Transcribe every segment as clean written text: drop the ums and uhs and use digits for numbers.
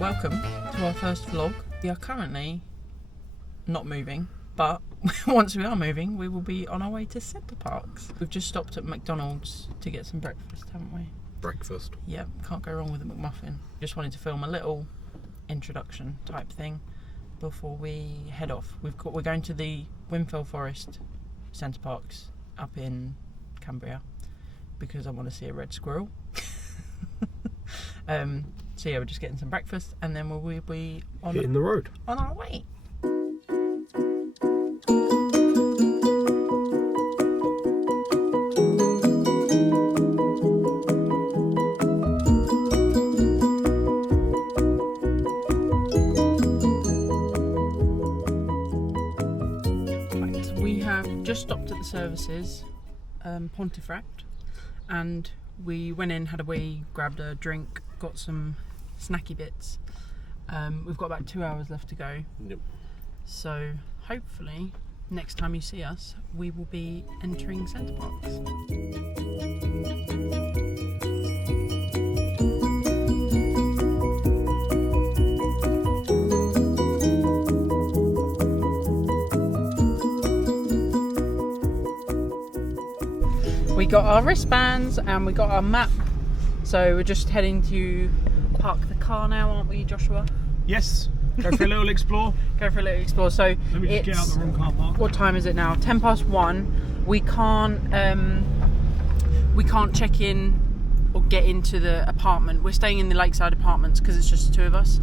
Welcome to our first vlog. We are currently not moving, but once we are moving, we will be on our way to Center Parcs. We've just stopped at McDonald's to get some breakfast, haven't we? Breakfast. Yep, can't go wrong with a McMuffin. Just wanted to film a little introduction type thing before we head off. We're going to the Whinfell Forest Center Parcs up in Cumbria because I want to see a red squirrel. So yeah, we're just getting some breakfast and then we'll be hitting the road on our way. We have just stopped at the services, Pontefract, and we went in, had a wee, grabbed a drink, got some snacky bits. We've got about 2 hours left to go. Yep. So hopefully next time you see us, we will be entering Center Parcs. We got our wristbands and we got our map, so we're just heading to park the car now, aren't we, Joshua? Yes. Go for a little explore. Go for a little explore. So let me just get out the wrong car park. What time is it now? 1:10. We can't check in or get into the apartment. We're staying in the Lakeside apartments because it's just the two of us.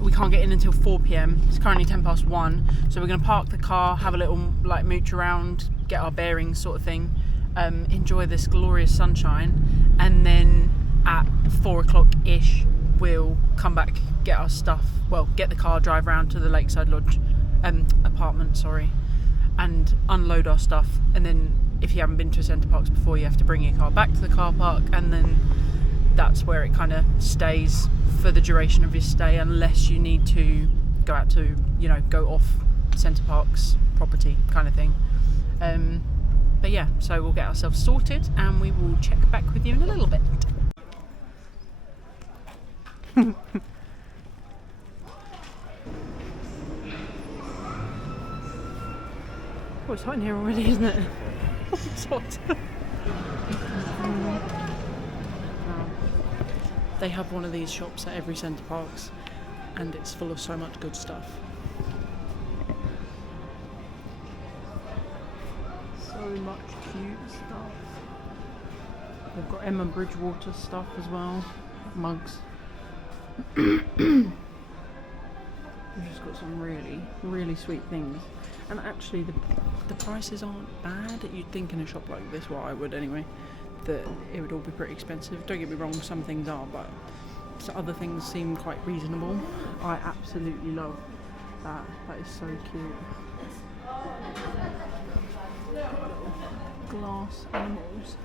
We can't get in until 4 p.m. It's currently 1:10, so we're going to park the car, have a little mooch around, get our bearings, sort of thing. Enjoy this glorious sunshine, and then at 4 o'clock ish we'll come back, get our stuff, get the car, drive round to the Lakeside Lodge apartment, and unload our stuff. And then if you haven't been to Center Parcs before, you have to bring your car back to the car park, and then that's where it kind of stays for the duration of your stay, unless you need to go out to, go off Center Parcs property kind of thing. But yeah, so we'll get ourselves sorted and we will check back with you in a little bit. Oh, it's hot in here already, isn't it? It's hot. They have one of these shops at every Center Parcs and it's full of so much good stuff. So much cute stuff. They've got Emma Bridgewater stuff as well. Mugs. We've just got some really, really sweet things. And actually the prices aren't bad. You'd think in a shop like this, well, I would anyway, that it would all be pretty expensive. Don't get me wrong, some things are, but other things seem quite reasonable. I absolutely love that. That is so cute. Glass animals.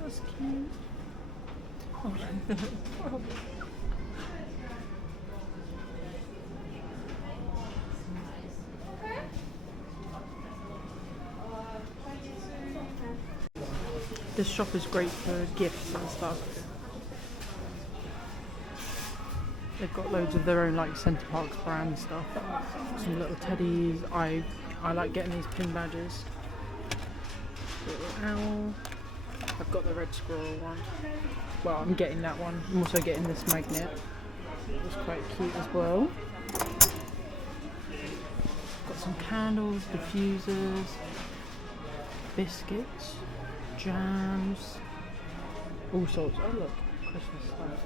That's cute. Oh, this shop is great for gifts and stuff. They've got loads of their own Center Parcs brand stuff. Some little teddies. I like getting these pin badges. Little owl. I've got the red squirrel one. Well, I'm getting that one. I'm also getting this magnet. It's quite cute as well. Got some candles, diffusers, biscuits, jams, all sorts. Oh look, Christmas stuff.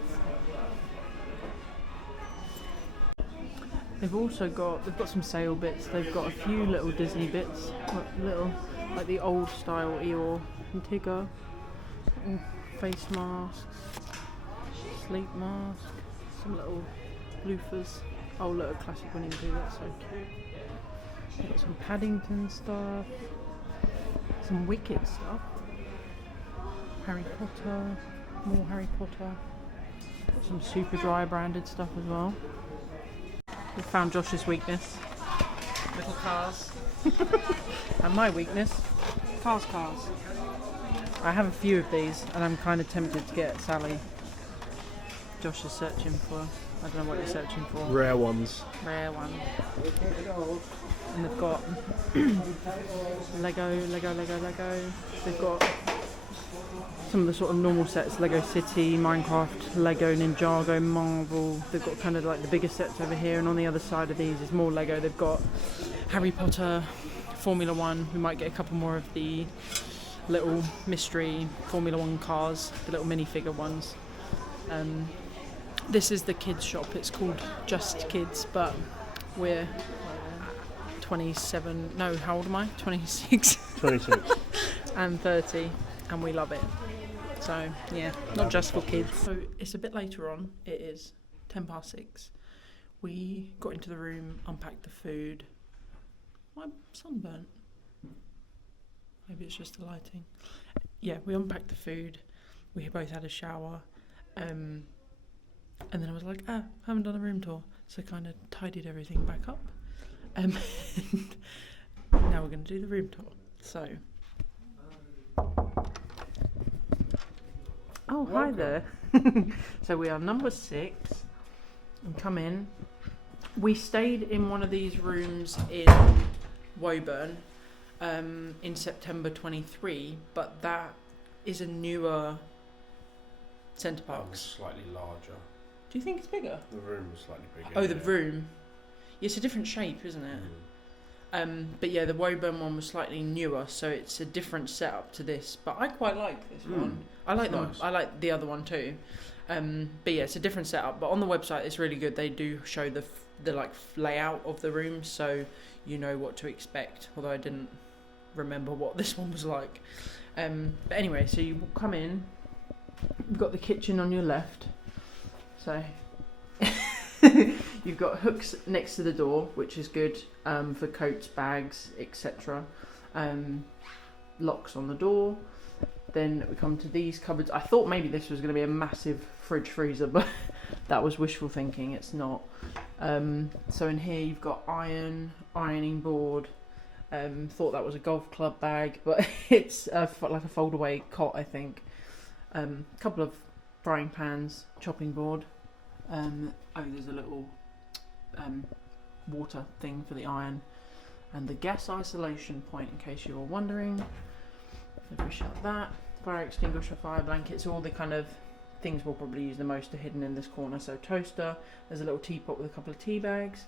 They've got some sale bits. They've got a few little Disney bits, like the old style Eeyore and Tigger, face masks, sleep mask, some little loofahs. Oh look, a classic Winnie the Pooh, that's so cute. They've got some Paddington stuff, some Wicked stuff, Harry Potter, more Harry Potter, got some Superdry branded stuff as well. We found Josh's weakness, little cars, and my weakness, Cars. I have a few of these, and I'm kind of tempted to get Sally. Josh is searching for. I don't know what you're searching for. Rare ones. Rare one. And they've got Lego. They've got some of the sort of normal sets: Lego City, Minecraft, Lego Ninjago, Marvel. They've got kind of like the bigger sets over here, and on the other side of these is more Lego. They've got Harry Potter, Formula One. We might get a couple more of the little mystery Formula One cars, the little minifigure ones. This is the kids shop. It's called Just Kids, but we're 27. No, how old am I? 26. 26. And 30, and we love it. So yeah, not just for kids. So it's a bit later on. It is 6:10. We got into the room, unpacked the food. I'm sunburnt. Maybe it's just the lighting. Yeah, we unpacked the food. We both had a shower. And then I was like, I haven't done a room tour. So kind of tidied everything back up. And now we're going to do the room tour. So. Oh, welcome. Hi there. So we are number 6. And come in. We stayed in one of these rooms in Woburn in September 23, but that is a newer Center Parcs. Slightly larger. Do you think it's bigger? The room was slightly bigger. Oh, the room. Yeah, it's a different shape, isn't it? But yeah, the Woburn one was slightly newer, so it's a different setup to this. But I quite like this one. I like nice. I like the other one too. But yeah, it's a different setup. But on the website, it's really good. They do show the like layout of the room, so you know what to expect. Although I didn't remember what this one was like. But anyway, so you come in. You've got the kitchen on your left. So you've got hooks next to the door, which is good for coats, bags, etc. Locks on the door. Then we come to these cupboards. I thought maybe this was going to be a massive fridge freezer, but that was wishful thinking. It's not. So in here you've got ironing board. Thought that was a golf club bag, but it's like a fold away cot, I think. Couple of frying pans, chopping board. There's a little water thing for the iron, and the gas isolation point, in case you were wondering. If we shut that, fire extinguisher, fire blankets, all the kind of things we'll probably use the most are hidden in this corner. So toaster, there's a little teapot with a couple of tea bags,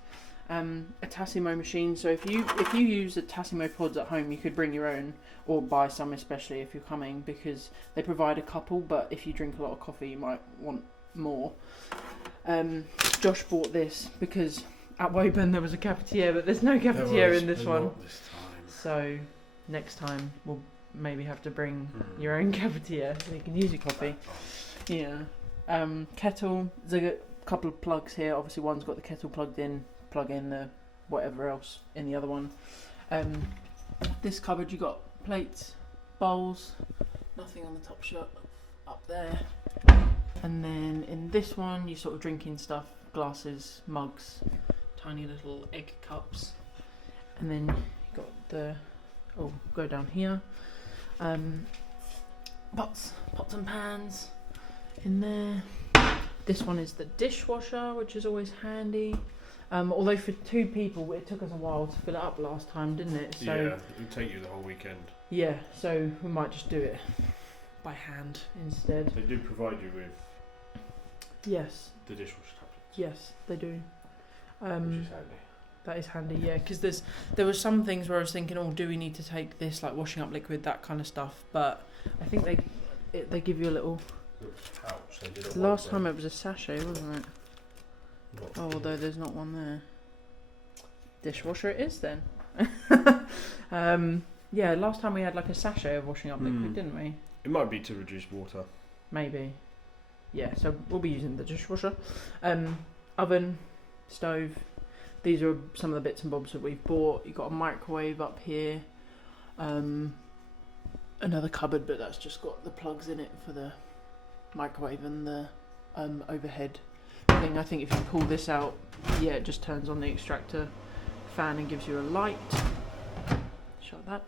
a Tassimo machine. So if you use the Tassimo pods at home, you could bring your own or buy some, especially if you're coming, because they provide a couple, but if you drink a lot of coffee you might want more. Josh bought this because at Woburn there was a cafetiere, but there's no cafetiere in this one. This time. So next time we'll maybe have to bring your own cafetiere so you can use your coffee. Yeah. Kettle, there's a couple of plugs here. Obviously one's got the kettle plugged in, plug in the whatever else in the other one. This cupboard you got plates, bowls, nothing on the top shelf up there. And then in this one you sort of drinking stuff, glasses, mugs, tiny little egg cups. And then you got the, go down here. Pots and pans in there. This one is the dishwasher, which is always handy. Although for 2 people, it took us a while to fill it up last time, didn't it? So, yeah, it would take you the whole weekend. Yeah, so we might just do it by hand instead. They do provide you with yes, the dishwasher tablets. Yes, they do. Which is handy. That is handy, yeah, because there were some things where I was thinking, do we need to take this, like washing up liquid, that kind of stuff, but I think they give you a little pouch. They did last time it was a sachet, wasn't it? What? Although there's not one there. Dishwasher it is then. Yeah, last time we had like a sachet of washing up liquid, didn't we? It might be to reduce water. Maybe. Yeah, so we'll be using the dishwasher. Oven, stove. These are some of the bits and bobs that we've bought. You've got a microwave up here. Another cupboard, but that's just got the plugs in it for the microwave and the overhead thing. I think if you pull this out, yeah, it just turns on the extractor fan and gives you a light. Shut that.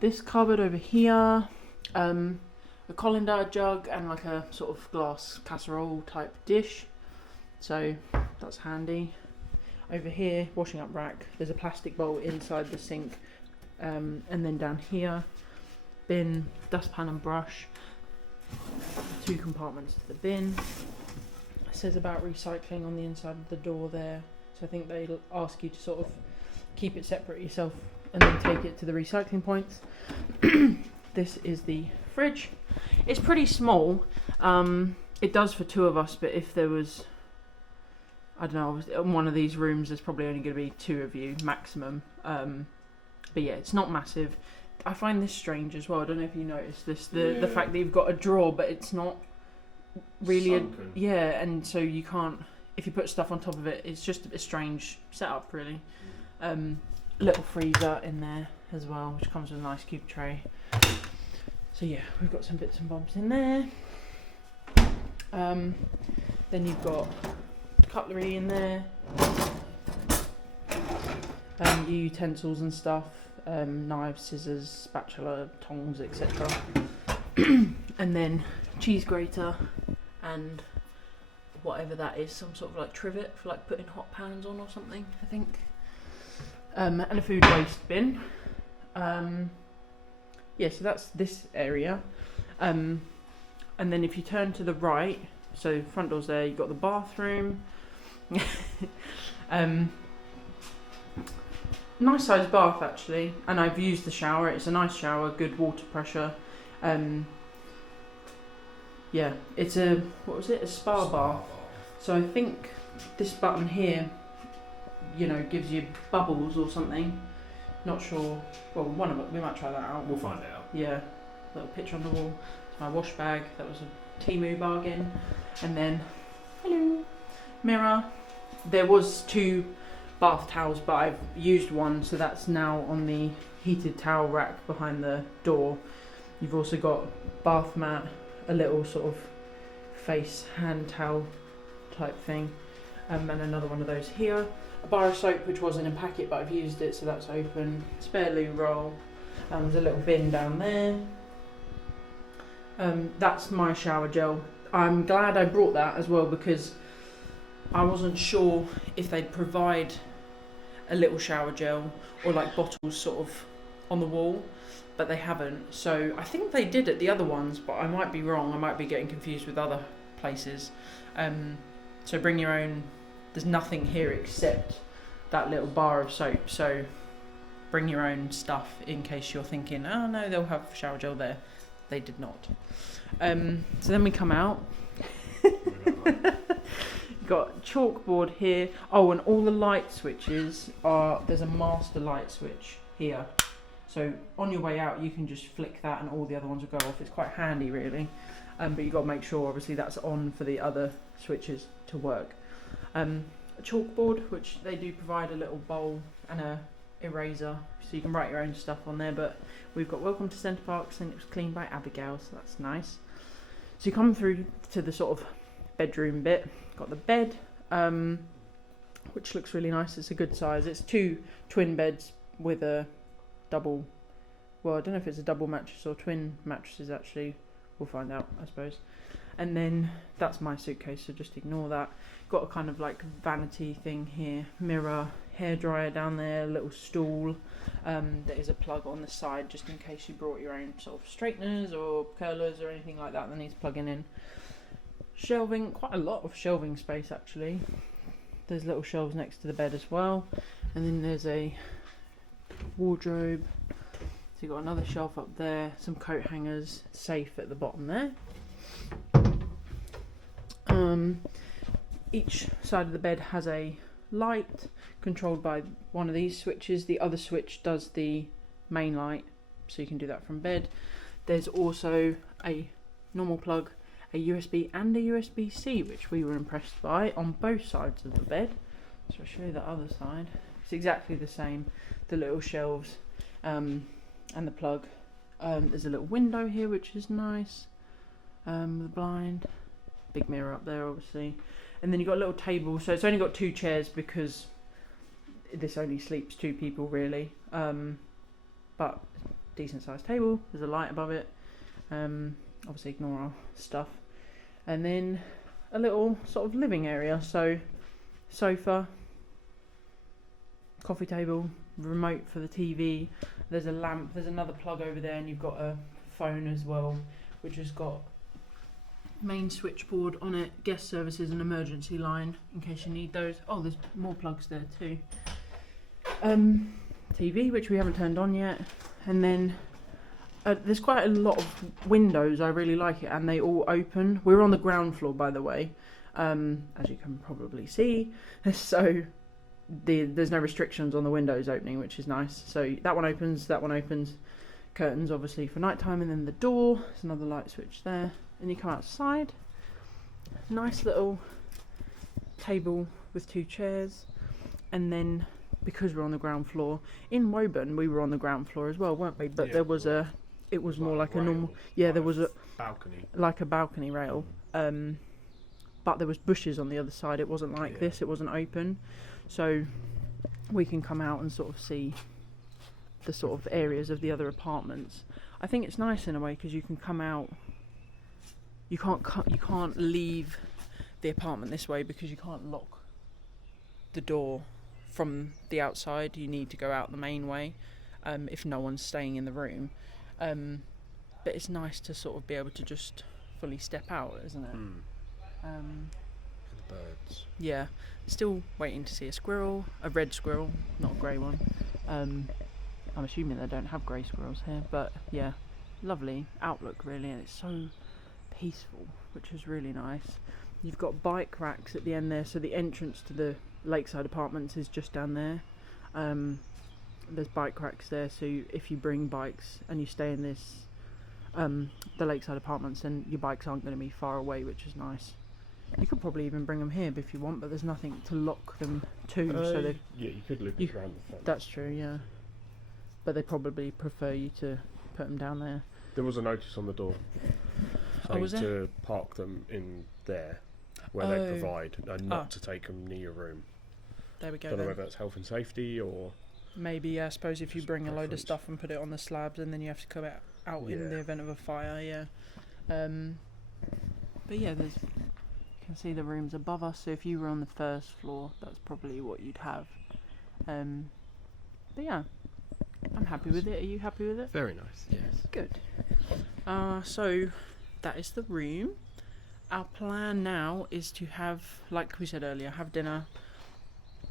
this cupboard over here, a colander jug and like a sort of glass casserole type dish, so that's handy. Over here, washing up rack, there's a plastic bowl inside the sink, and then down here, bin, dustpan and brush, 2 compartments to the bin. It says about recycling on the inside of the door there, so I think they'll ask you to sort of keep it separate yourself and then take it to the recycling points. This is the fridge. It's pretty small. It does for 2 of us, but if there was, I don't know, in one of these rooms there's probably only going to be 2 of you maximum. But yeah, it's not massive. I find this strange as well. I don't know if you noticed this, the fact that you've got a drawer but it's not really and so you can't, if you put stuff on top of it, it's just a strange setup really. Little freezer in there as well, which comes with an ice cube tray. So yeah, we've got some bits and bobs in there. Then you've got cutlery in there, your utensils and stuff, knives, scissors, spatula, tongs, etc. And then cheese grater and whatever that is, some sort of like trivet for like putting hot pans on or something, I think. And a food waste bin. Yeah, so that's this area. And then if you turn to the right, so front door's there, you've got the bathroom. Nice sized bath actually, and I've used the shower. It's a nice shower, good water pressure. Yeah, it's a, what was it, a spa bath. So I think this button here, you know, gives you bubbles or something. Not sure. Well, one of it, we might try that out. We'll find out. Yeah, little picture on the wall. It's my wash bag. That was a Temu bargain. And then, hello, mirror. There was 2 bath towels, but I've used one, so that's now on the heated towel rack behind the door. You've also got bath mat, a little sort of face hand towel type thing, and another one of those here. A bar of soap which wasn't in a packet, but I've used it, so that's open. Spare loo roll. There's a little bin down there. That's my shower gel. I'm glad I brought that as well because I wasn't sure if they'd provide a little shower gel or like bottles sort of on the wall, but they haven't. So I think they did at the other ones, but I might be wrong. I might be getting confused with other places. So bring your own. There's nothing here except that little bar of soap. So bring your own stuff in case you're thinking, oh no, they'll have shower gel there. They did not. So then we come out. Got chalkboard here. Oh, and all the light switches are, there's a master light switch here. So on your way out, you can just flick that and all the other ones will go off. It's quite handy really. But you've got to make sure obviously that's on for the other switches to work. A chalkboard, which they do provide a little bowl and a eraser, so you can write your own stuff on there. But we've got Welcome to Center Parcs and it was cleaned by Abigail, so that's nice. So you come through to the sort of bedroom bit. Got the bed, which looks really nice. It's a good size. It's 2 twin beds with a double, well, I don't know if it's a double mattress or twin mattresses actually. We'll find out, I suppose. And then that's my suitcase, so just ignore that. Got a kind of like vanity thing here, mirror, hairdryer down there, a little stool. There is a plug on the side just in case you brought your own sort of straighteners or curlers or anything like that needs plugging in. Shelving, quite a lot of shelving space actually. There's little shelves next to the bed as well. And then there's a wardrobe. So you've got another shelf up there, some coat hangers, safe at the bottom there. Each side of the bed has a light controlled by one of these switches. The other switch does the main light, so you can do that from bed. There's also a normal plug, a USB and a USB-C, which we were impressed by, on both sides of the bed. So I'll show you the other side. It's exactly the same, the little shelves and the plug. There's a little window here which is nice, with a blind, big mirror up there obviously. And then you've got a little table, so it's only got 2 chairs because this only sleeps 2 people really. But decent sized table. There's a light above it. Obviously ignore our stuff. And then a little sort of living area. So sofa, coffee table, remote for the TV. There's a lamp. There's another plug over there, and you've got a phone as well, which has got main switchboard on it, guest services and emergency line in case you need those. Oh, there's more plugs there too. TV, which we haven't turned on yet, and then there's quite a lot of windows. I really like it, and they all open. We're on the ground floor, by the way, as you can probably see, so there's no restrictions on the windows opening, which is nice. So that one opens, curtains obviously for nighttime, and then the door, there's another light switch there, and you come outside. Nice little table with 2 chairs, and then because we're on the ground floor, in Woburn we were on the ground floor as well, weren't we? But there was it was more like a normal, there was a balcony, like a balcony rail, but there was bushes on the other side. It wasn't like this, it wasn't open, so we can come out and sort of see the sort of areas of the other apartments. I think it's nice in a way because you can come out. You can't leave the apartment this way because you can't lock the door from the outside. You need to go out the main way if no one's staying in the room. But it's nice to sort of be able to just fully step out, isn't it? The birds. Yeah, still waiting to see a red squirrel, not a grey one. I'm assuming they don't have grey squirrels here, but yeah, lovely outlook really, and it's so peaceful, which is really nice. You've got bike racks at the end there, so the entrance to the Lakeside Apartments is just down there. There's bike racks there, so if you bring bikes and you stay in this the Lakeside Apartments, then your bikes aren't going to be far away, which is nice. You could probably even bring them here if you want, but there's nothing to lock them to. So you could loop it around the front. That's true, yeah. But they probably prefer you to put them down there. There was a notice on the door saying to park them in there where they provide, and not to take them near your room. There we go. Don't know whether that's health and safety or maybe. I suppose if you bring a load of stuff and put it on the slabs, and then you have to come out in the event of a fire. Yeah. But yeah, you can see the rooms above us. So if you were on the first floor, that's probably what you'd have. But yeah, I'm happy with it. Are you happy with it? very nice. Yes. Good. So that is the room. Our plan now is to have, like we said earlier, have dinner,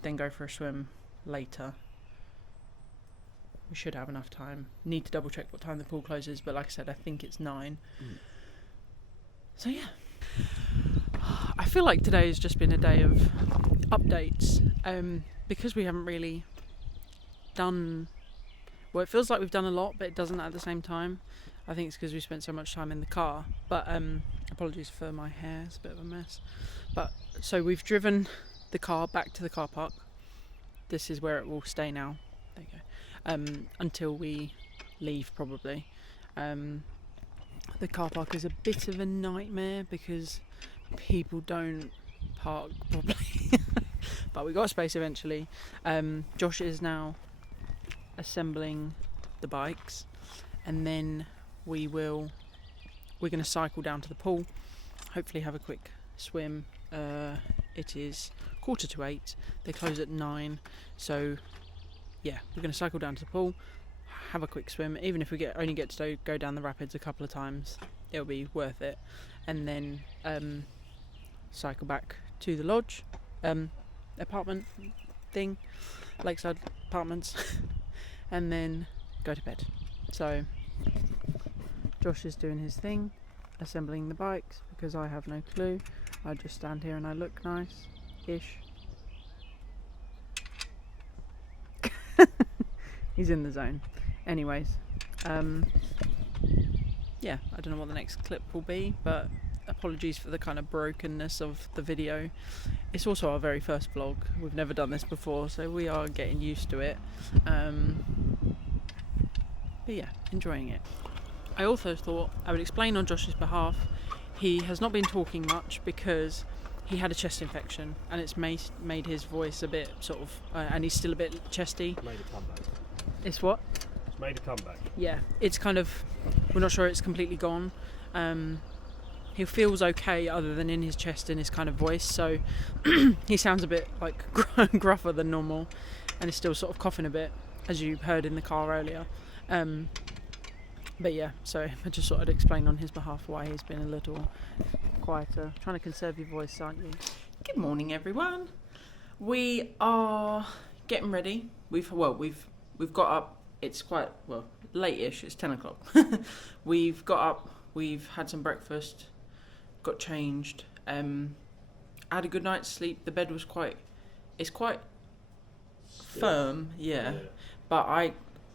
then go for a swim later. We should have enough time. Need to double check what time the pool closes, but like I said, I think it's 9. So yeah. I feel like today has just been a day of updates, because we haven't really done... Well, it feels like we've done a lot, but it doesn't at the same time. I think it's because we spent so much time in the car. But apologies for my hair, it's a bit of a mess. But so we've driven the car back to the car park. This is where it will stay now. There you go. Until we leave, probably. The car park is a bit of a nightmare because people don't park properly. But we got space eventually. Josh is now assembling the bikes, and then we're going to cycle down to the pool, hopefully have a quick swim. It is 7:45, they close at 9, so yeah, we're going to cycle down to the pool, have a quick swim. Even if we only get to go down the rapids a couple of times, it'll be worth it, and then cycle back to the lodge, apartment thing, Lakeside Apartments, and then go to bed. So Josh is doing his thing, assembling the bikes, because I have no clue. I just stand here and I look nice-ish. He's in the zone. Anyways, yeah, I don't know what the next clip will be, but apologies for the kind of brokenness of the video. It's also our very first vlog. We've never done this before, so we are getting used to it. But yeah, enjoying it. I also thought I would explain on Josh's behalf. He has not been talking much because he had a chest infection, and it's made his voice a bit sort of, and he's still a bit chesty. Made a comeback. It's what? It's made a comeback. Yeah, it's kind of, we're not sure it's completely gone. He feels okay other than in his chest and his kind of voice, so he sounds a bit like gruffer than normal, and is still sort of coughing a bit, as you heard in the car earlier. But yeah, so I just thought I'd explain on his behalf why he's been a little quieter. Trying to conserve your voice, aren't you? Good morning, everyone. We are getting ready. We've got up. It's quite late-ish. It's 10 o'clock. We've got up. We've had some breakfast. Got changed. I had a good night's sleep. The bed was quite firm, yeah. But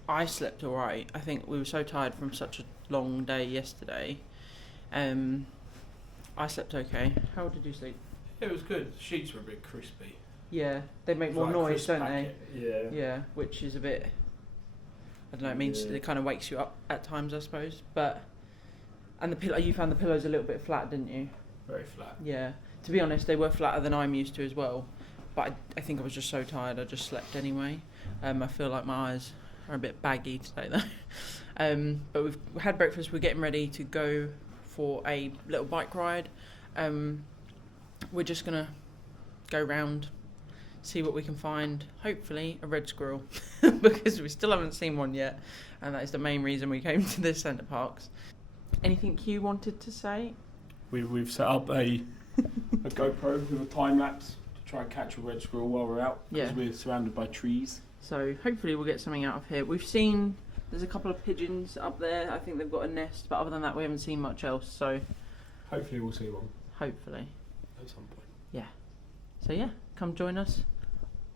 I slept all right. I think we were so tired from such a long day yesterday. I slept okay. How did you sleep? It was good. The sheets were a bit crispy. Yeah, they make more noise, don't they? Yeah. Yeah, which is a bit, I don't know, it means it kind of wakes you up at times, I suppose. And the pillow, you found the pillows a little bit flat, didn't you? Very flat. Yeah. To be honest, they were flatter than I'm used to as well. But I think I was just so tired, I just slept anyway. I feel like my eyes are a bit baggy today though. But we've had breakfast, we're getting ready to go for a little bike ride. We're just going to go round, see what we can find. Hopefully a red squirrel, because we still haven't seen one yet. And that is the main reason we came to this Center Parcs. Anything you wanted to say? We've set up a GoPro with a time lapse to try and catch a red squirrel while we're out, because we're surrounded by trees. So hopefully we'll get something out of here. We've seen there's a couple of pigeons up there. I think they've got a nest, but other than that we haven't seen much else. So hopefully we'll see one. Hopefully. At some point. Yeah. So yeah, come join us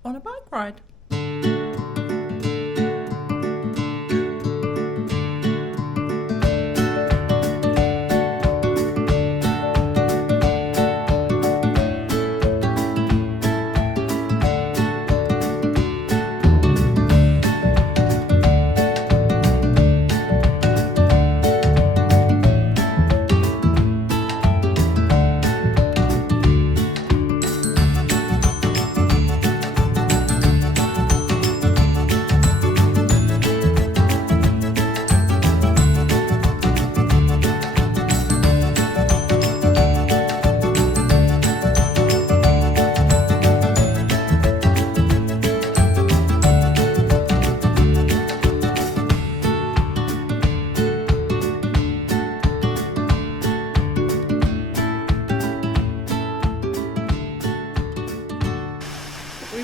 on a bike ride.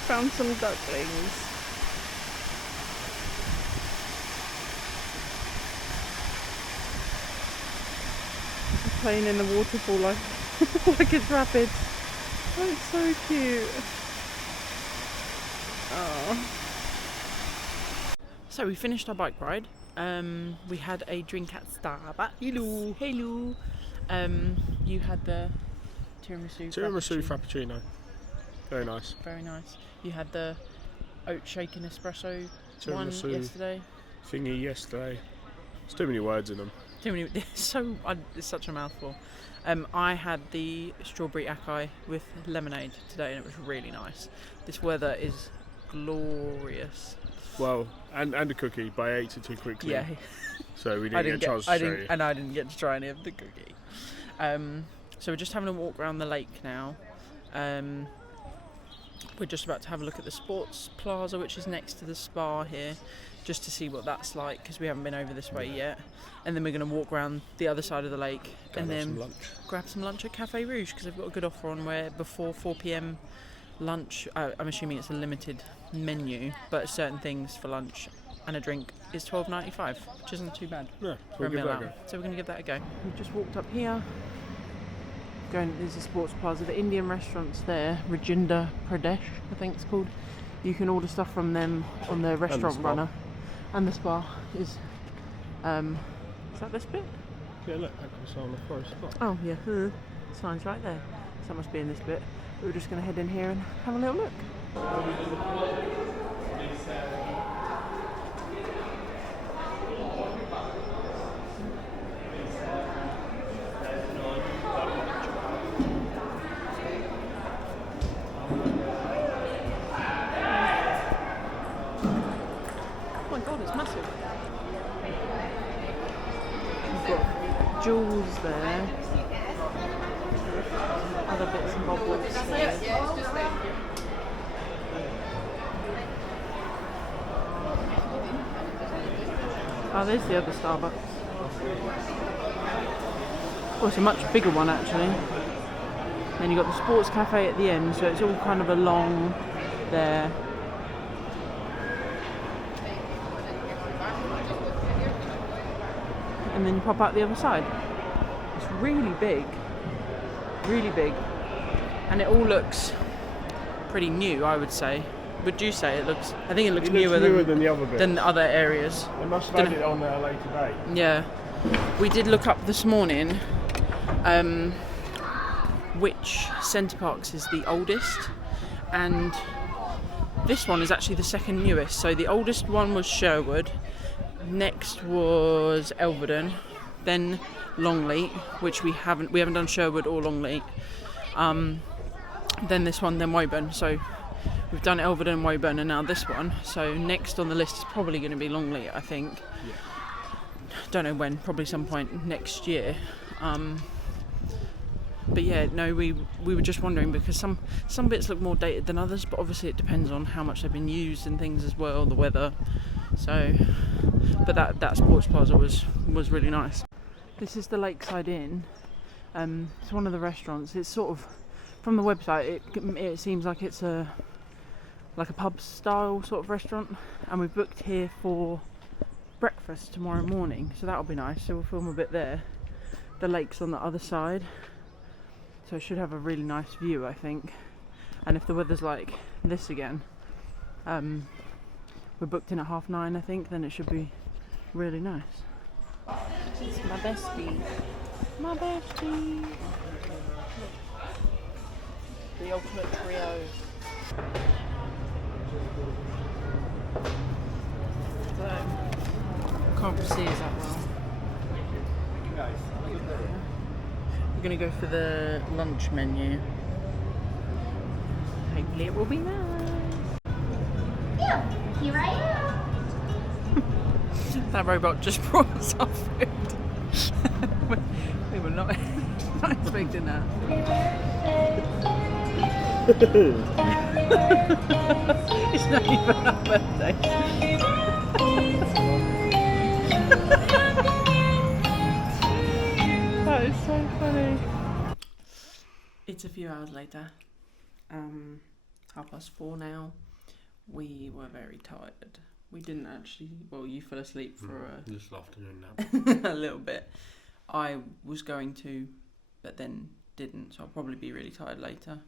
Found some ducklings. Playing in the waterfall like it's rapid. Oh, it's so cute. Oh. So we finished our bike ride. We had a drink at Starbucks. Hello. Hello. You had the tiramisu frappuccino. Very nice. Very nice. You had the oat shaken espresso one yesterday. Thingy yesterday. There's too many words in them. Too many. It's such a mouthful. I had the strawberry acai with lemonade today, and it was really nice. This weather is glorious. Well, and a cookie, but I ate it too quickly. Yeah. So we didn't get a chance to show you. And I didn't get to try any of the cookie. So we're just having a walk around the lake now. We're just about to have a look at the sports plaza, which is next to the spa here, just to see what that's like, because we haven't been over this way yet. And then we're going to walk around the other side of the lake and then grab some lunch at Cafe Rouge, because they've got a good offer on where before 4 p.m. lunch, I'm assuming it's a limited menu, but certain things for lunch and a drink is $12.95, which isn't too bad for a meal out. So we're going to give that a go. We've just walked up here. There's a sports plaza, the Indian restaurants there, Rajinder Pradesh, I think it's called. You can order stuff from them on their restaurant runner. And the spa is that this bit? Yeah, look, that comes on the forest. Oh yeah, sign's right there. So that must be in this bit. But we're just going to head in here and have a little look. Oh my god, it's massive. We've got jewels there. Other bits and bobs here. Oh, there's the other Starbucks. Oh, it's a much bigger one actually. Then you've got the sports cafe at the end, so it's all kind of along there. And then you pop out the other side. It's really big. Really big. And it all looks pretty new, I would say. Would you say it looks? I think it looks newer than the other bit. Than the other areas. They must have had it on there a later date. Yeah. We did look up this morning which Center Parcs is the oldest, and this one is actually the second newest. So the oldest one was Sherwood, next was Elvedon, then Longleat, which we haven't done Sherwood or Longleat. Then this one, then Woburn. So we've done Elvedon, Woburn, and now this one. So next on the list is probably going to be Longleat, I think. Yeah. Don't know when, probably some point next year. But yeah, no, we were just wondering because some bits look more dated than others, but obviously it depends on how much they've been used and things as well, the weather. So, but that Sports Plaza was really nice. This is the Lakeside Inn. It's one of the restaurants. It's sort of, from the website, it seems like it's like a pub style sort of restaurant, and we've booked here for breakfast tomorrow morning, so that'll be nice. So we'll film a bit there. The lake's on the other side, so it should have a really nice view, I think. And if the weather's like this again, we're booked in at 9:30, I think, then it should be really nice. It's my bestie. My bestie. The ultimate trio. So, can't see us that well. We're going to go for the lunch menu. Hopefully it will be nice. Yeah, here I am. That robot just brought us our food. We were not expecting that. It's not even our birthday. That is so funny. It's a few hours later. 4:30 now. We were very tired. We didn't actually. Well, you fell asleep for just afternoon nap. a little bit. I was going to, but then didn't. So I'll probably be really tired later.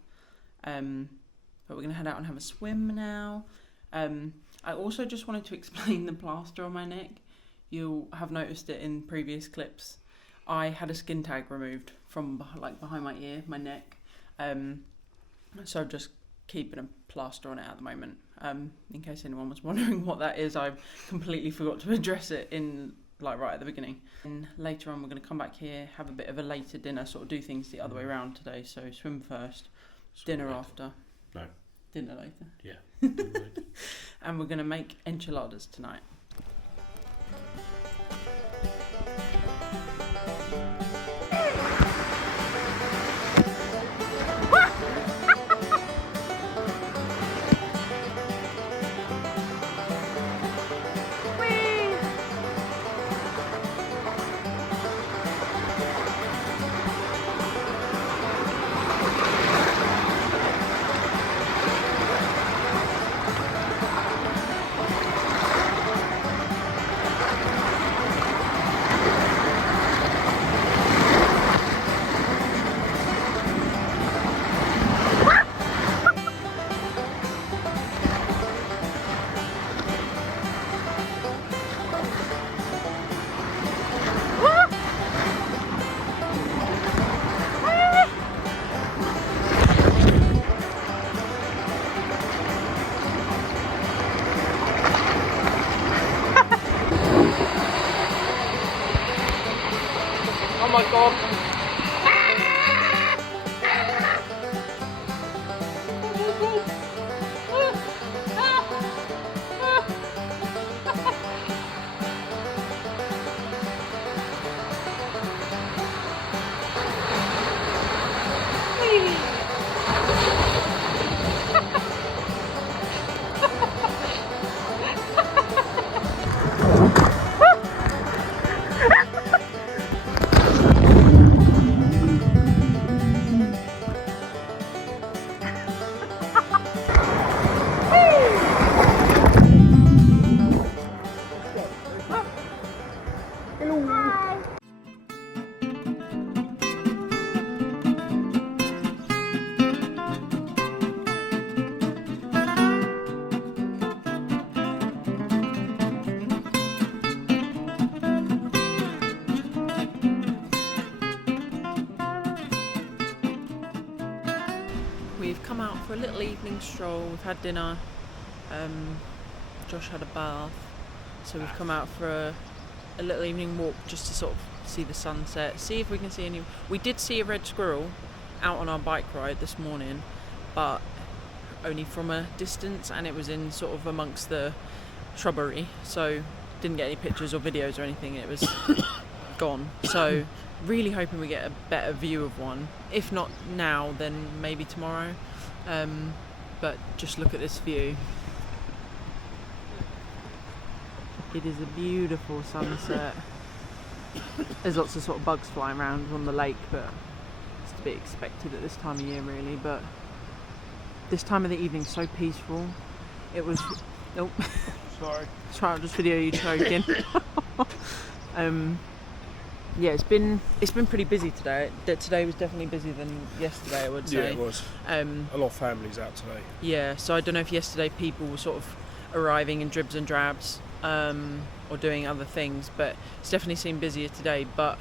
But we're gonna head out and have a swim now. I also just wanted to explain the plaster on my neck. You'll have noticed it in previous clips. I had a skin tag removed from behind my ear, my neck. So I'm just keeping a plaster on it at the moment. In case anyone was wondering what that is, I completely forgot to address it in right at the beginning. And later on, we're going to come back here, have a bit of a later dinner, sort of do things the other way around today. So swim first, dinner later. After. No. Dinner later. Yeah. Dinner later. And we're going to make enchiladas tonight. Oh my god. for a little evening stroll. We've had dinner. Josh had a bath, so we've come out for a little evening walk just to sort of see the sunset, see if we can see any. We did see a red squirrel out on our bike ride this morning, but only from a distance, and it was in sort of amongst the shrubbery, so didn't get any pictures or videos or anything. It was gone. So really hoping we get a better view of one. If not now, then maybe tomorrow. But just look at this view. It is a beautiful sunset. There's lots of sort of bugs flying around on the lake, but it's to be expected at this time of year really. But this time of the evening, so peaceful. It was. Oh, Sorry. I'll just video you choking. Yeah, it's been pretty busy today. Today was definitely busier than yesterday, I would say. Yeah, it was. A lot of families out today. Yeah, so I don't know if yesterday people were sort of arriving in dribs and drabs, or doing other things, but it's definitely seemed busier today. But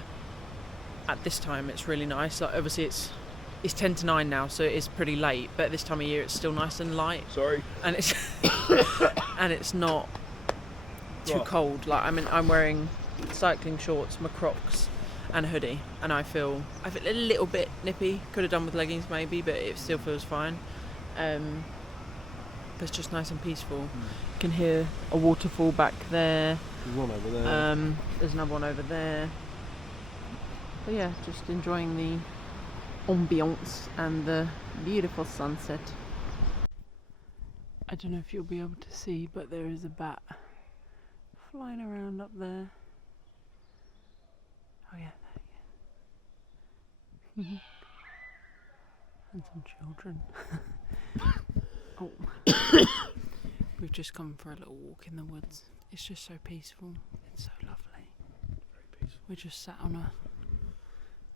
at this time, it's really nice. Like, obviously, it's 10 to 9 now, so it is pretty late. But at this time of year, it's still nice and light. Sorry. And it's and it's not too cold. Like I'm wearing cycling shorts, my Crocs, and a hoodie, and I feel a little bit nippy. Could have done with leggings maybe, but it still feels fine. But it's just nice and peaceful. You can hear a waterfall back there. There's one over there. There's another one over there. But yeah, just enjoying the ambiance and the beautiful sunset. I don't know if you'll be able to see, but there is a bat flying around up there. Oh yeah, there you go. And some children. Oh. We've just come for a little walk in the woods. It's just so peaceful. It's so lovely. Very peaceful. We just sat on a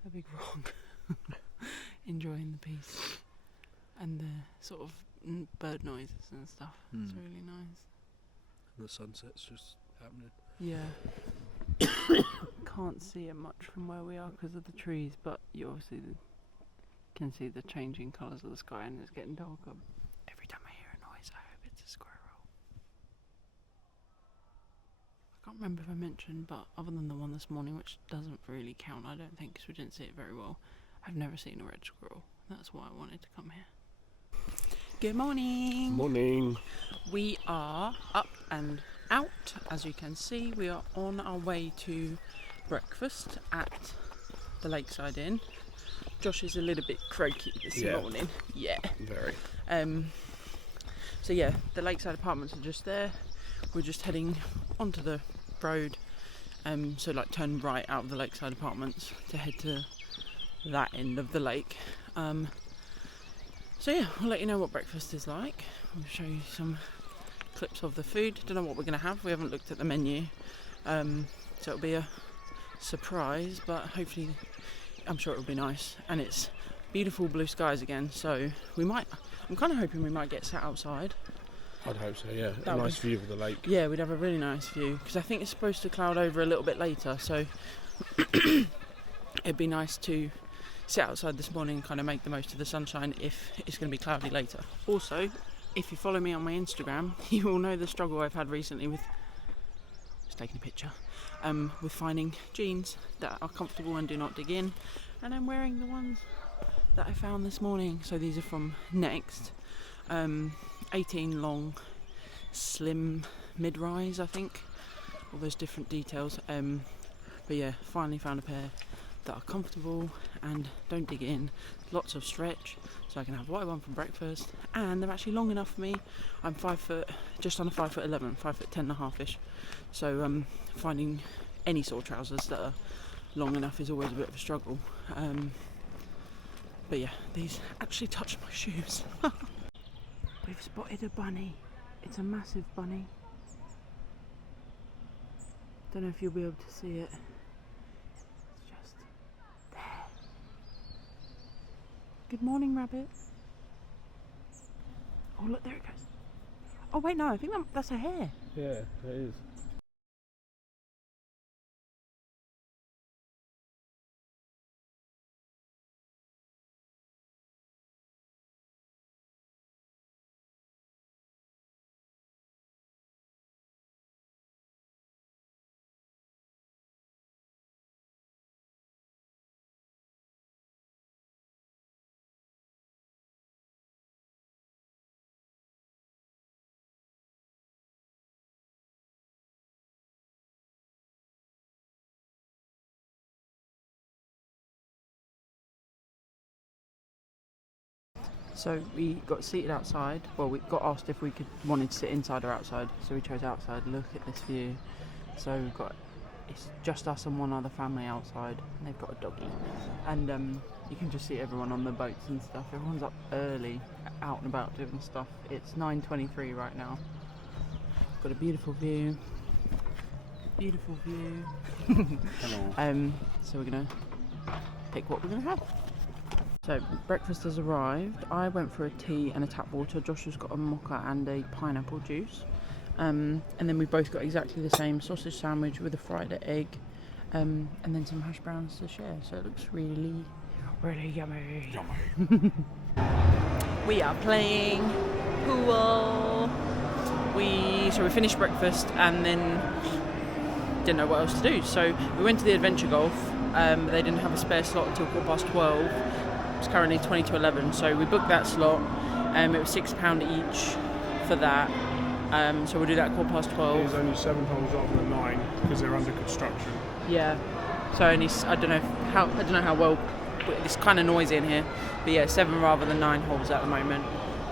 big rock, enjoying the peace and the sort of bird noises and stuff. It's really nice. And the sunset's just happening. Yeah. Can't see it much from where we are because of the trees, but you obviously can see the changing colours of the sky, and it's getting darker. Every time I hear a noise, I hope it's a squirrel. I can't remember if I mentioned, but other than the one this morning, which doesn't really count, I don't think, because we didn't see it very well, I've never seen a red squirrel. That's why I wanted to come here. Good morning. Morning. We are up and out. As you can see, we are on our way to breakfast at the Lakeside Inn. Josh is a little bit croaky this morning. Yeah. Very. So yeah, the Lakeside apartments are just there. We're just heading onto the road. So like turn right out of the Lakeside apartments to head to that end of the lake. So yeah, I'll let you know what breakfast is like. I'll show you some clips of the food. Don't know what we're going to have. We haven't looked at the menu. So it'll be a surprise, but hopefully I'm sure it'll be nice. And it's beautiful blue skies again, so I'm kind of hoping we might get sat outside. I'd hope so, yeah. A nice view of the lake. Yeah, we'd have a really nice view, because I think it's supposed to cloud over a little bit later, so it'd be nice to sit outside this morning and kind of make the most of the sunshine if it's going to be cloudy later. Also, if you follow me on my Instagram, you will know the struggle I've had recently with just taking a picture, with finding jeans that are comfortable and do not dig in, and I'm wearing the ones that I found this morning. So these are from Next, 18 long, slim, mid-rise, I think. All those different details. But yeah, finally found a pair that are comfortable and don't dig in. Lots of stretch, so I can have what I want for breakfast. And they're actually long enough for me. I'm 5 foot, just under 5'11", 5'10.5-ish. So finding any sort of trousers that are long enough is always a bit of a struggle. But yeah, these actually touch my shoes. We've spotted a bunny. It's a massive bunny. Don't know if you'll be able to see it. It's just there. Good morning, rabbit. Oh look, there it goes. Oh wait, no, I think that's a hare. Yeah, it is. So we got seated outside. Well, we got asked if we wanted to sit inside or outside, so we chose outside. Look at this view. So it's just us and one other family outside, and they've got a doggy. And you can just see everyone on the boats and stuff. Everyone's up early, out and about doing stuff. It's 9:23 right now. Got a beautiful view. Beautiful view. So we're gonna pick what we're gonna have. So breakfast has arrived. I went for a tea and a tap water. Josh has got a mocha and a pineapple juice. And then we both got exactly the same sausage sandwich with a fried egg, and then some hash browns to share. So it looks really, really yummy. We are playing pool. We finished breakfast and then didn't know what else to do. So we went to the adventure golf. They didn't have a spare slot until 12:15. It's currently 20 to 11, so we booked that slot. It was £6 each for that. So we'll do that at 12:15. There's only 7 holes rather than 9 because they're under construction. Yeah. So only I don't know how well. It's kind of noisy in here, but yeah, 7 rather than 9 holes at the moment.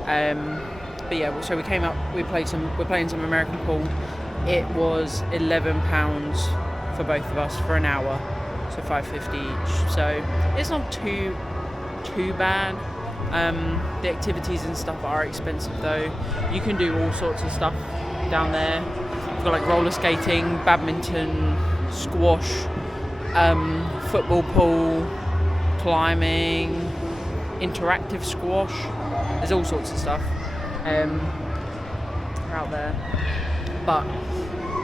But yeah, so we came up. We're playing some American pool. It was £11 for both of us for an hour, so £5.50 each. So it's not too bad. The activities and stuff are expensive though. You can do all sorts of stuff down there. We've got like roller skating, badminton, squash, football pool, climbing, interactive squash. There's all sorts of stuff out there. But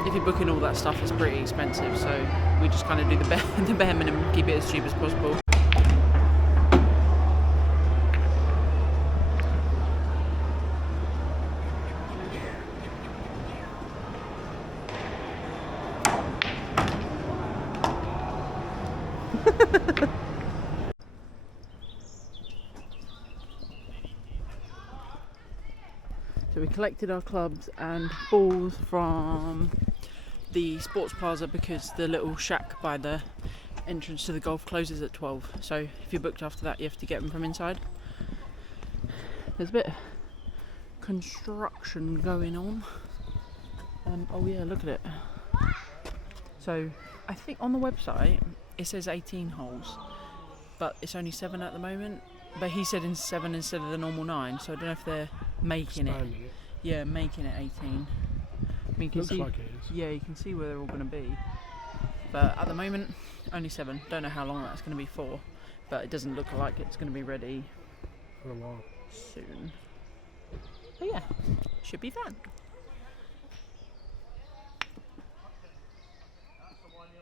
if you're booking all that stuff, it's pretty expensive. So we just kind of do the bare minimum, keep it as cheap as possible. So we collected our clubs and balls from the sports plaza because the little shack by the entrance to the golf closes at 12. So if you're booked after that, you have to get them from inside. There's a bit of construction going on. Oh yeah, look at it. So I think on the website it says 18 holes, but it's only 7 at the moment. But he said in 7 instead of the normal 9, so I don't know if they're making it. Yeah, making it 18. I mean, you can Looks see, like it is. yeah, you can see where they're all going to be. But at the moment, only 7. Don't know how long that's going to be for, but it doesn't look like it's going to be ready For a while. soon. But yeah, should be fun.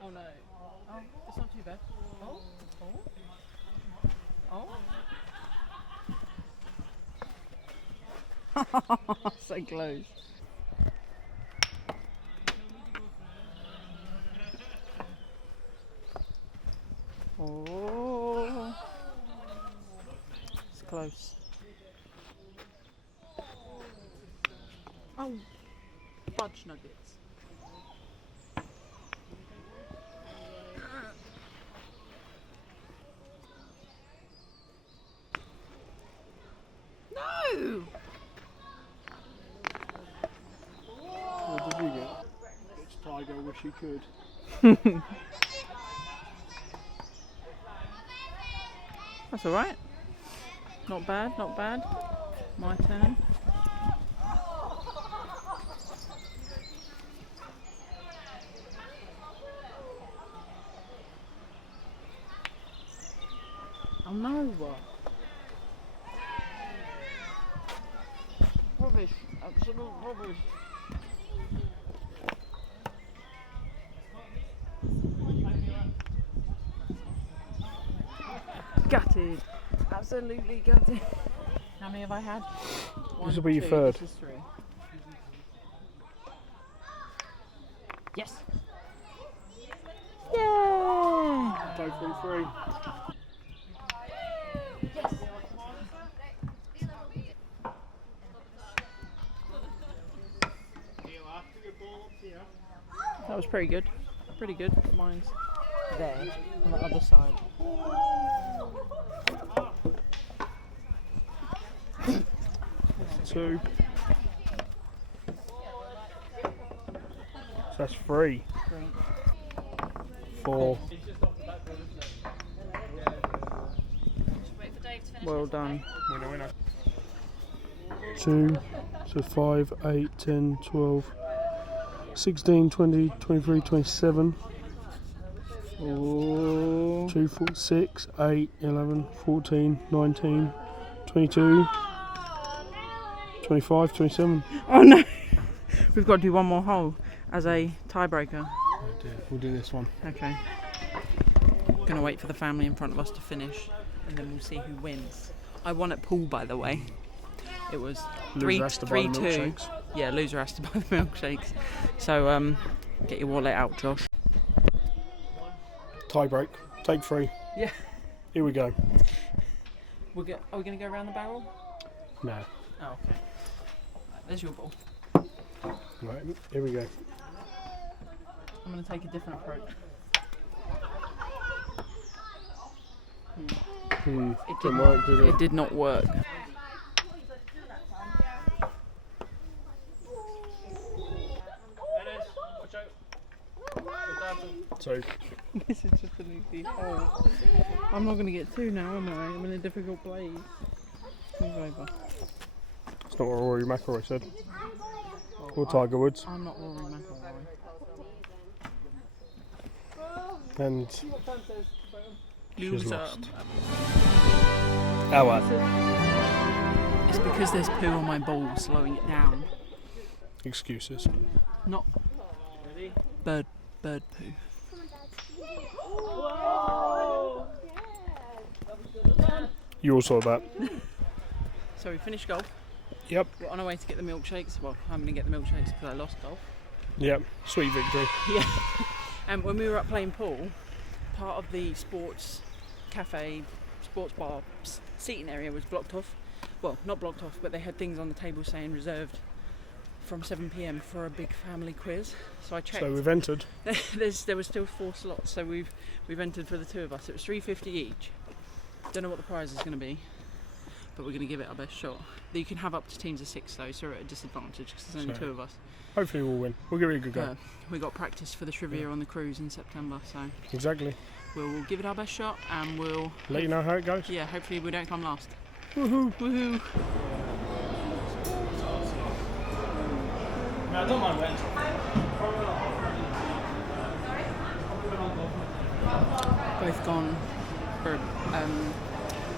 Oh no. Oh, it's not too bad. Oh. So close. Oh, it's close. Oh, fudge nuggets. No! What did you get? It's Tiger, wish he could. That's alright. Not bad, not bad. My turn. Oh no! Rubbish, absolute rubbish. Gutted, absolutely gutted. How many have I had? This will be your third. This is 3. Yes. Yay! Go free. That was pretty good. Pretty good. Mine's there on the other side. 2. So that's 3. 4. Well done. Winner. 2. So 5, 8, 10, 12, 16, 20, 23, 27. Ooh. 2, 4, 6, 8, 11, 14, 19, 22, 25, 27. Oh no! We've got to do one more hole as a tiebreaker. We'll do this one. Okay. Gonna wait for the family in front of us to finish, and then we'll see who wins. I won at pool, by the way. It was 3-2. Yeah, loser has to buy the milkshakes. So get your wallet out, Josh. Tie break. Take 3. Yeah. Here we go. Are we gonna go around the barrel? No. Oh, okay. Right, there's your ball. Right. Here we go. I'm gonna take a different approach. It did not work. So This is just an easy hole. I'm not going to get 2 now, am I? I'm in a difficult place. Move over. it's not what Rory McIlroy said. Or Tiger Woods. I'm not Rory McIlroy. And she's Loser. lost. Oh, what? It's because there's poo on my ball slowing it down. Excuses. Not bird poo. You all saw that. So we finished golf. Yep. We're on our way to get the milkshakes. Well, I'm going to get the milkshakes because I lost golf. Yep. Sweet victory. Yeah. And when we were up playing pool, part of the sports cafe, sports bar seating area was blocked off. Well, not blocked off, but they had things on the table saying reserved from 7 p.m. for a big family quiz. So I checked. So we've entered. There was still 4 slots, so we've entered for the 2 of us. It was $3.50 each. Don't know what the prize is going to be, but we're going to give it our best shot. You can have up to teams of 6 though, so we're at a disadvantage because there's only 2 of us. Hopefully we'll win. We'll give it a good go. We got practice for the trivia on the cruise in September, so Exactly. we'll give it our best shot, and we'll Let you know how it goes. yeah, hopefully we don't come last. Woohoo! Woohoo! No, I don't mind waiting. Both gone for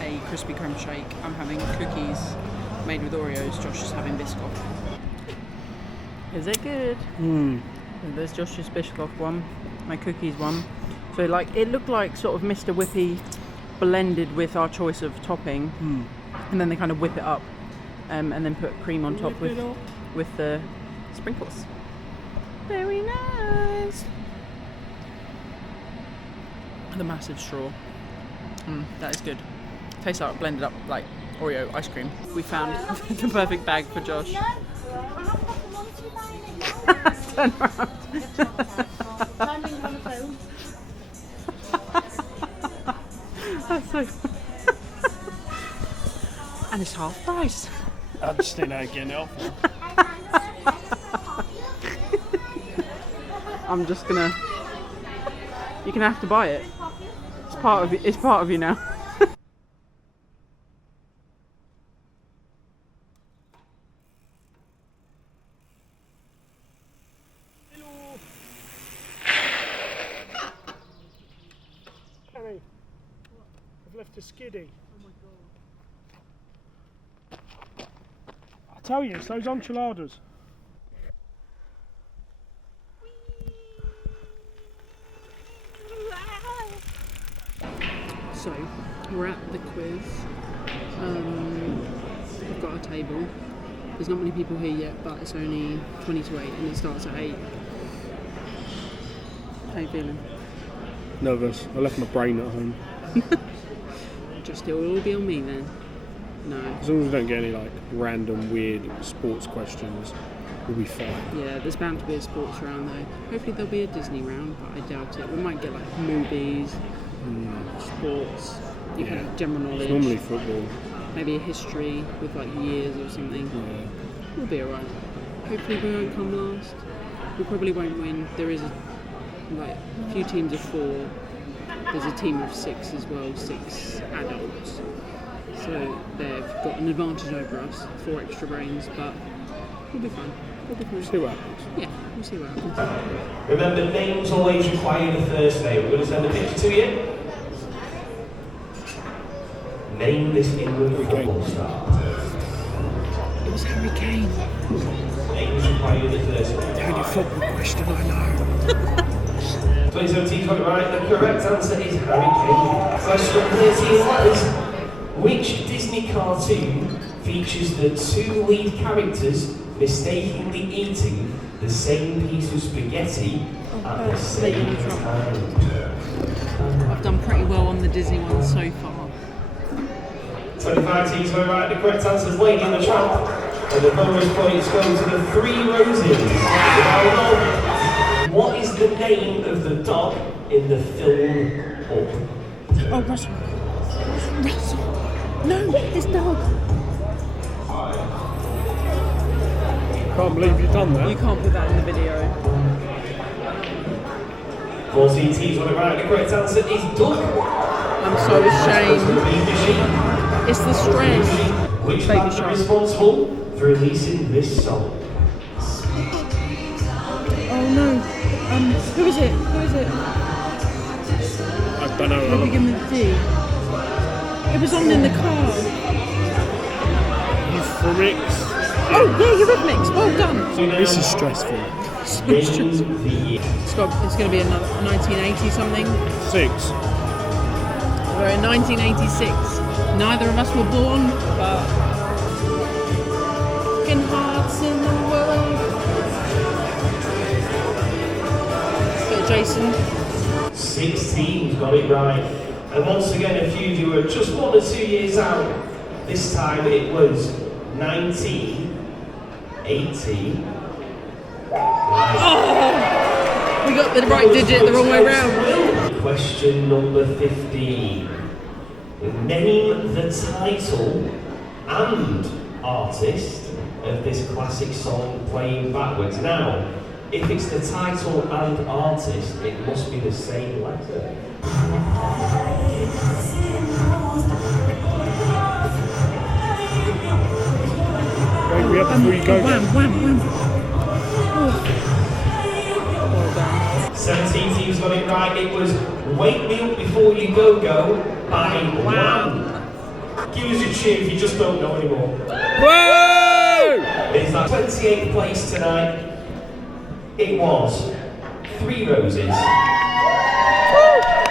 a crispy crumb shake. I'm having cookies made with Oreos. Josh is having Biscoff. Is it good? There's Josh's Biscoff one, my cookies one. So like it looked like sort of Mr. Whippy blended with our choice of topping, and then they kind of whip it up, and then put cream on top with the sprinkles. Very nice. The massive straw. That is good. Tastes like blended up like Oreo ice cream. We found the perfect bag for Josh. Turn around. That's so and it's half price. I just didn't know getting it off. I'm just gonna. You're gonna have to buy it. It's part of you now. Kenny, I've left a skiddy. I tell you, it's those enchiladas. So, we're at the quiz. We've got our table. There's not many people here yet, but it's only 20 to 8 and it starts at 8. How you feeling? Nervous. I left my brain at home. Just it will all be on me then? No. As long as we don't get any like random weird sports questions, we'll be fine. Yeah, there's bound to be a sports round though. Hopefully there'll be a Disney round, but I doubt it. We might get like movies, sports, kind of general knowledge. It's normally football. maybe a history with like years or something. We'll be alright. Hopefully we won't come last. We probably won't win. There is a few teams of 4. There's a team of 6 as well, 6 adults. So they've got an advantage over us, 4 extra brains, but we'll be fine. We'll see what happens. Yeah, we'll see what happens. Remember, names always require the first name. We're going to send a picture to you. Name this England football star. It was Harry Kane. Names require the first name. The only football question I know. 2017 got it right. The correct answer is Harry Kane. Question 13 letters. Which Disney cartoon features the 2 lead characters mistakenly eating the same piece of spaghetti at the same time? I've done pretty well on the Disney one so far. 25 teams got it right. The correct answer is Lady in the Tramp. And the bonus points go to the 3 roses. Now, what is the name of the dog in the film Up? Oh, Russell. Russell. No, it's dog. Can't believe you've done that. You can't put that in the video. 14 teams got it right. The correct answer is duck. I'm so ashamed. It's the stress. Which band is responsible for releasing this song? Oh no. Who is it? I don't know. They begin with D. It was on in the car. Euphorics. Oh yeah, Eurythmics. Well done. This is stressful. Name the year. It's going to be another 1980 something. 6. We're in 1986. Neither of us were born, but fucking hearts in the world. Bit Jason. 6 teams got it right. And once again, a few of you were just 1 or 2 years out. This time it was 1980. Oh! We got the right digit the wrong way round. Question number 15. Name the title and artist of this classic song playing backwards. Now, if it's the title and artist, it must be the same letter. Wake me up before you go. Wham. Well done. 17 teams got it right. It was Wake Me Up Before You Go by Wham. Give us a cheer if you just don't know anymore. Whoa! It's that 28th place tonight. It was 3 roses.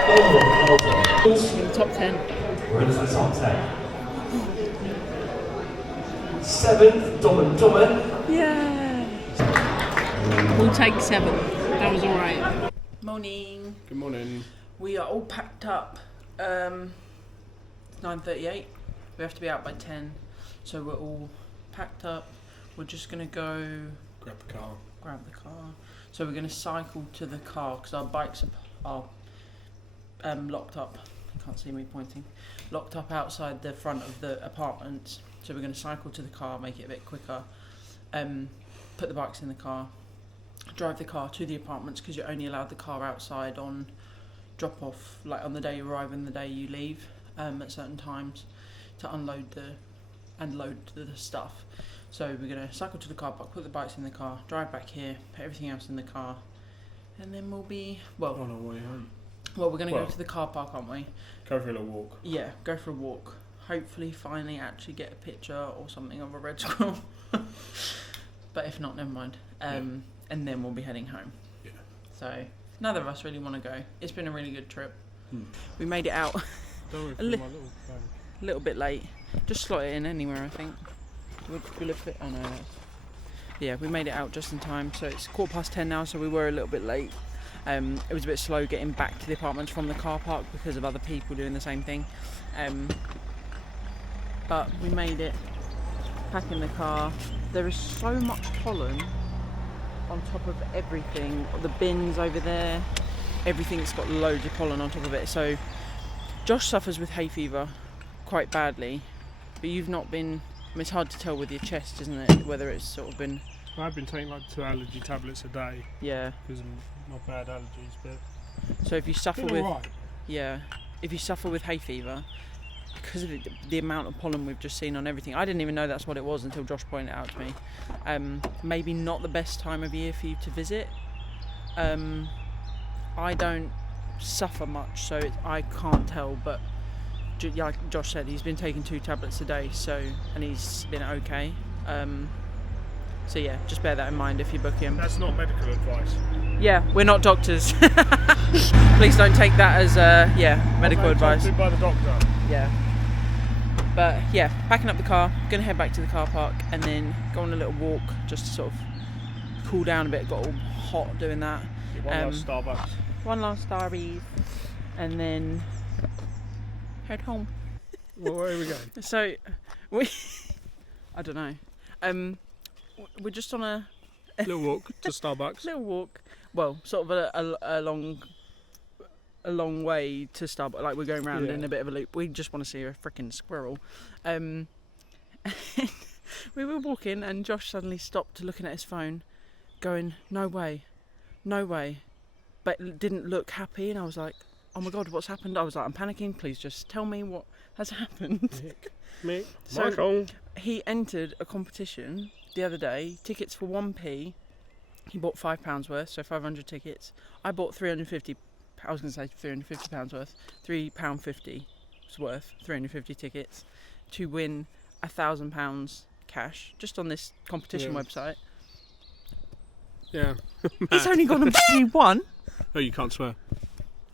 Well done. Top 10. We're into the top 10. 7th, Dumb and Dumber. Yeah. We'll take 7th. That was alright. Morning. Good morning. We are all packed up. It's 9:38. We have to be out by 10. So we're all packed up. We're just going to go Grab the car. So we're going to cycle to the car because our bikes are locked up. You can't see me pointing. Locked up outside the front of the apartment. So we're going to cycle to the car, make it a bit quicker. Put the bikes in the car. Drive the car to the apartments because you're only allowed the car outside on drop off, like on the day you arrive and the day you leave, at certain times to unload and load the stuff. So we're going to cycle to the car park, put the bikes in the car, drive back here, put everything else in the car, and then we'll be, On our way home. Well, we're going to go to the car park, aren't we? Go for a little walk. Yeah, go for a walk. Hopefully finally actually get a picture or something of a red squirrel. But if not, never mind. And then we'll be heading home. Yeah. So neither of us really want to go. It's been a really good trip. We made it out a little bit late. Just slot it in anywhere, I think. Will it fit? Oh no. Yeah, we made it out just in time. So it's 10:15 now, so we were a little bit late. It was a bit slow getting back to the apartments from the car park because of other people doing the same thing. But we made it. Back in the car. There is so much pollen on top of everything. The bins over there, everything's got loads of pollen on top of it. So Josh suffers with hay fever quite badly But you've not been. I mean, it's hard to tell with your chest, isn't it? Whether it's sort of been. I've been taking like 2 allergy tablets a day. Yeah. Because I'm not bad allergies, but. So if you suffer with. Right. Yeah. If you suffer with hay fever, because of the amount of pollen we've just seen on everything, I didn't even know that's what it was until Josh pointed it out to me. Maybe not the best time of year for you to visit. I don't suffer much, so I can't tell, but like Josh said, he's been taking 2 tablets a day, and he's been okay. So yeah, just bear that in mind if you book him. That's not medical advice. Yeah, we're not doctors. Please don't take that as medical advice. Told to by the doctor. Yeah. But yeah, packing up the car, gonna head back to the car park and then go on a little walk just to sort of cool down a bit. Got all hot doing that. One last Starbucks. One last Starbucks, and then head home. Well, where are we going? So I don't know. We're just on a little walk to Starbucks. Little walk. Well, sort of a long way to Starbucks. Like we're going round in a bit of a loop. We just want to see a freaking squirrel. We were walking, and Josh suddenly stopped looking at his phone, going, "No way, no way," but didn't look happy. And I was like, "Oh my God, what's happened?" I was like, "I'm panicking. Please just tell me what has happened." Mick, So Michael. he entered a competition the other day. Tickets for 1p. He bought £5 worth, so 500 tickets. I bought 350. I was going to say £350 worth. £3.50 worth. 350 tickets to win £1,000 cash just on this competition website. Yeah. He's only gone and won. Oh, you can't swear.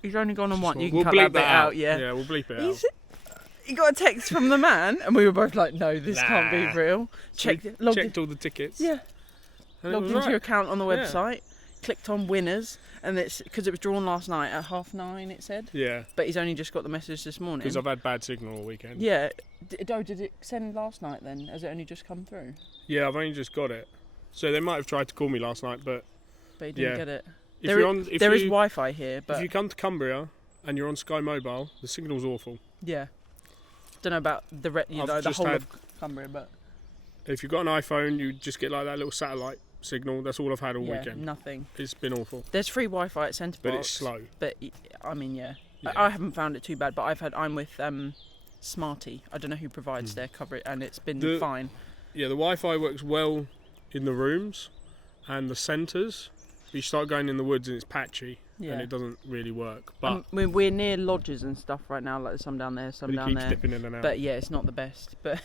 He's only gone and won. You can we'll cut bleep that bit out. Yeah. Yeah, we'll bleep it out. He got a text from the man, and we were both like, "No, this can't be real." Checked all the tickets. Yeah. And Logged into your account on the website, clicked on winners, and it's because it was drawn last night at 9:30. It said. Yeah. But he's only just got the message this morning. Because I've had bad signal all weekend. Yeah. Did it send last night then? Has it only just come through? Yeah, I've only just got it. So they might have tried to call me last night, but you didn't get it. There is Wi-Fi here, but if you come to Cumbria and you're on Sky Mobile, the signal's awful. Yeah. Don't know about the whole of Cumbria, but if you've got an iPhone, you just get like that little satellite signal. That's all I've had all weekend. Nothing. It's been awful. There's free Wi-Fi at Center Parcs, but it's slow. But I mean, I haven't found it too bad. But I'm with Smarty. I don't know who provides their coverage, and it's been fine. Yeah, the Wi-Fi works well in the rooms and the centres. You start going in the woods and it's patchy. And it doesn't really work. But we're near lodges and stuff right now. Like there's some down there, some down there. Dipping in and out. But yeah, it's not the best. But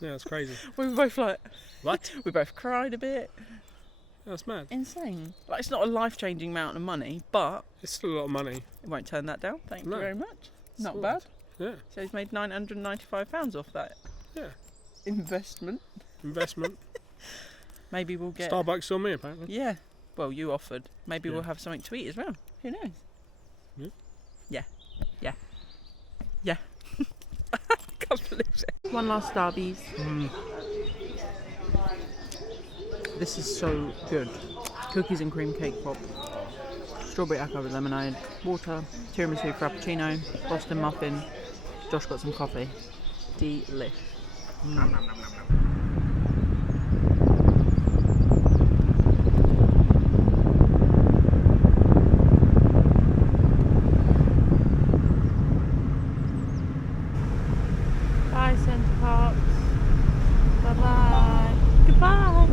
yeah, it's crazy. We were both like, what? We both cried a bit. That's mad. Insane. Like it's not a life-changing amount of money, but it's still a lot of money. It won't turn that down. Thank you very much. Not Sweet. bad. Yeah. So he's made £995 off that. Yeah. Investment. Maybe we'll get Starbucks saw me apparently. Yeah. Well, you offered. Maybe we'll have something to eat as well. Who knows? Yeah. Can't believe it. One last Starbies. This is so good. Cookies and cream cake pop. Strawberry acai with lemonade. Water. Tiramisu frappuccino. Boston muffin. Josh got some coffee. Delish. Bye, Center Parcs. Bye-bye. Goodbye.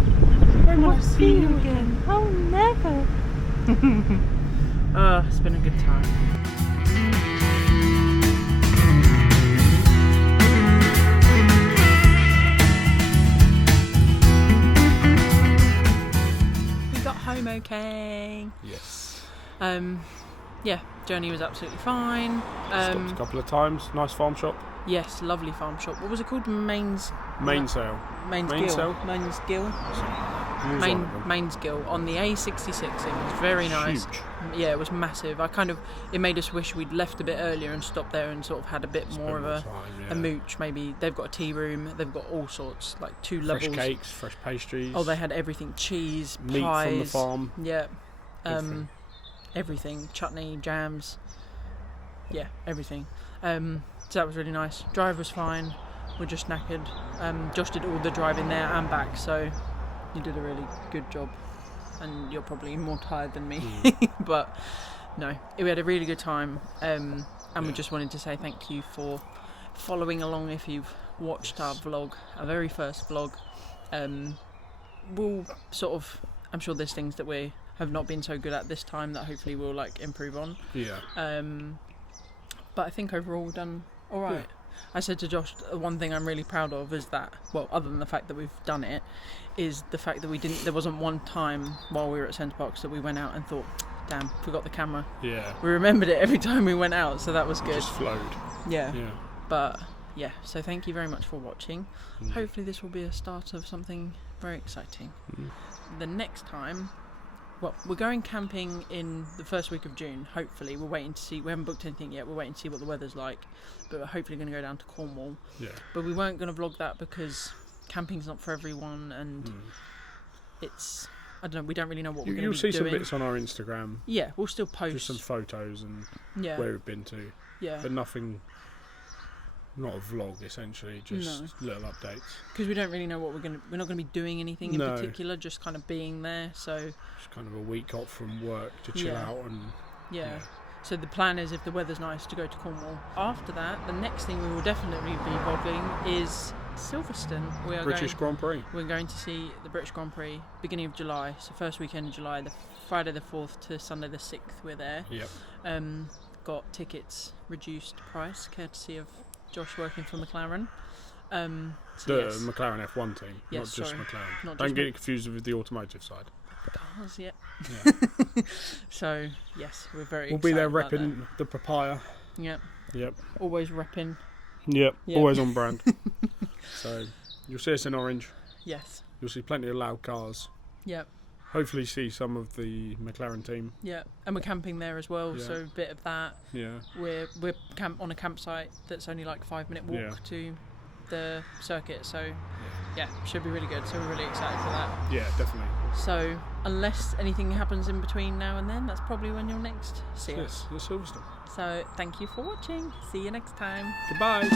I won't see you again. Oh, never. It's been a good time. We got home okay. Yes. Yeah, journey was absolutely fine. Stopped a couple of times. Nice farm shop. Yes, lovely farm shop. What was it called? Mainsgill. Mainsgill on the A66. It was very nice. Huge. Yeah, it was massive. It made us wish we'd left a bit earlier and stopped there and sort of had a bit more of a mooch. Maybe they've got a tea room. They've got all sorts, like 2 levels. Fresh cakes, fresh pastries. Oh, they had everything: cheese, meat pies, from the farm. Yeah, everything. Chutney, jams. Yeah, everything. So that was really nice. Drive was fine. we're just knackered. Josh did all the driving there and back, so you did a really good job. And you're probably more tired than me, but no, we had a really good time. And we just wanted to say thank you for following along. If you've watched our vlog, our very first vlog, we'll sort of, I'm sure there's things that we have not been so good at this time that hopefully we'll like improve on. But I think overall we've done all right. I said to Josh, one thing I'm really proud of is that, well, other than the fact that we've done it, is the fact that there wasn't one time while we were at Center Parcs that we went out and thought, damn, forgot the camera. Yeah. We remembered it every time we went out, so that was good. It just flowed. Yeah. But yeah, so thank you very much for watching. Hopefully this will be a start of something very exciting. The next time, well, we're going camping in the first week of June, hopefully. We're waiting to see, we haven't booked anything yet, we're waiting to see what the weather's like, but we're hopefully going to go down to Cornwall. Yeah. But we weren't going to vlog that because camping's not for everyone, and it's, I don't know, we don't really know what we're going to be doing. You'll see some bits on our Instagram. Yeah, we'll still post. Just some photos and where we've been to. Yeah. But nothing, not a vlog essentially, just little updates. Because we don't really know what we're not going to be doing anything in particular, just kind of being there, so. Just kind of a week off from work to chill out and. Yeah. So the plan is, if the weather's nice, to go to Cornwall. After that, the next thing we will definitely be vlogging is Silverstone. We are British Grand Prix. We're going to see the British Grand Prix beginning of July, so first weekend of July, the Friday the 4th to Sunday the 6th. We're there. Yep. Got tickets reduced price, courtesy of Josh working for McLaren. McLaren F1 team, not just McLaren. Don't get it confused with the automotive side. Cars, yeah. So yes, we're very. We'll be there repping the papaya. Yep. Yep. Always repping. Yep. Always on brand. So you'll see us in orange. Yes. You'll see plenty of loud cars. Yep. Hopefully see some of the McLaren team. Yeah, and we're camping there as well, so a bit of that. Yeah. We're on a campsite that's only like 5-minute walk to the circuit, so yeah, should be really good. So we're really excited for that. Yeah, definitely. So unless anything happens in between now and then, that's probably when you'll next see us. Yes, the Silverstone. So thank you for watching. See you next time. Goodbye.